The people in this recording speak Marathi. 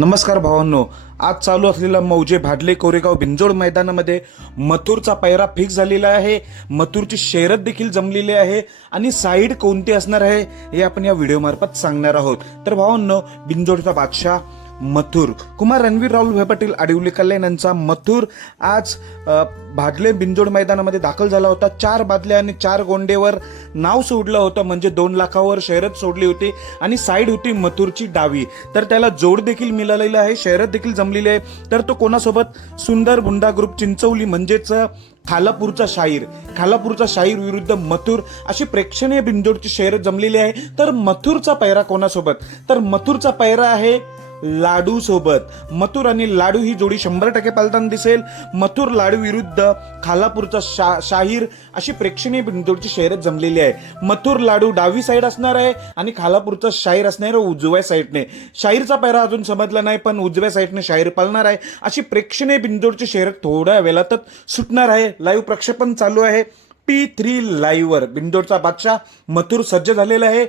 नमस्कार भावांनो आज चालू असलेला मौजे भाडले कोरेगाव बिंजोड मैदानामध्ये मथुरचा पैरा फिक्स झालेला आहे. मथुरची शर्यत देखील जमलेली आहे आणि साईड कोणती असणार आहे हे आपण या व्हिडिओमार्फत सांगणार आहोत. तर भावांनो बिंजोडचा बादशाह मथुर. कुमार रणवीर राहुल पाटील आडिवली कल्याण यांचा मथुर. आज भाडले बिंजोड मैदानामध्ये दाखल झाला होता. चार बादल्या आणि चार गोंडेवर नाव सोडलं होतं. म्हणजे दोन लाखावर शहरत सोडली होती आणि साईड होती मथुरची डावी. तर त्याला जोड देखील मिळालेला आहे. शहरत देखील जमलेली आहे. तर तो कोणासोबत? सुंदर बुंडा ग्रुप चिंचवली म्हणजेच खालापूरचा शाहीर. खालापूरचा शाहीर विरुद्ध मथुर. अशी प्रेक्षणीय बिंजोडची शहरत जमलेली आहे. तर मथुरचा पैरा कोणासोबत? तर मथुरचा पैरा आहे लाडू सोबत. मथुर आणि लाडू ही जोडी शंभर टक्के पालताना दिसेल. मथुर लाडू विरुद्ध खालापूरचा शा शाहीर अशी प्रेक्षणीय बिंदूची शर्यत जमलेली आहे. मथुर लाडू डावी साईड असणार आहे आणि खालापूरचा शाहीर असणार आहे उजव्या साईडने शाहीरचा पैरा अजून समजला नाही पण उजव्या साईडने शाहीर पालणार आहे. अशी प्रेक्षणीय बिंदूची शर्यत थोड्या वेळातच सुटणार आहे. लाईव्ह प्रक्षेपण चालू आहे. पी थ्री लाईव्हवर बिंदोडचा बादशाह मथुर सज्ज झालेला आहे.